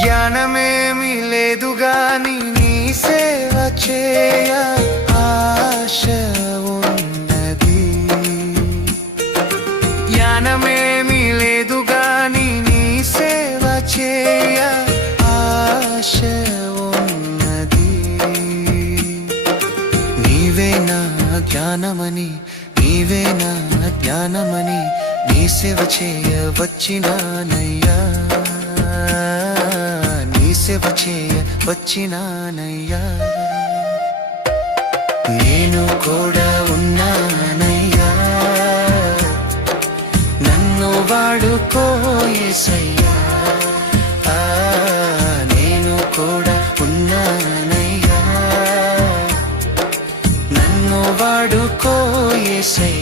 జ్ఞానమేమి లేదు గాని నీ సేవ చేయ ఆశ ఉన్నది. జ్ఞానమేమి లేదు గాని నీ సేవ చేయ ఆశ ఉన్నది. నీవే నా జ్ఞానమని, నీవే నా జ్ఞానమని నీ సేవ చేయ వచ్చినానయ్యా, నీ సేవ చేయ వచ్చినానయ్యా. నేను కూడా ఉన్నానయ్యా, నన్ను వాడుకో యేసయ్యా. నేను కూడా ఉన్నానయ్యా, నన్ను వాడుకో యేసయ్యా.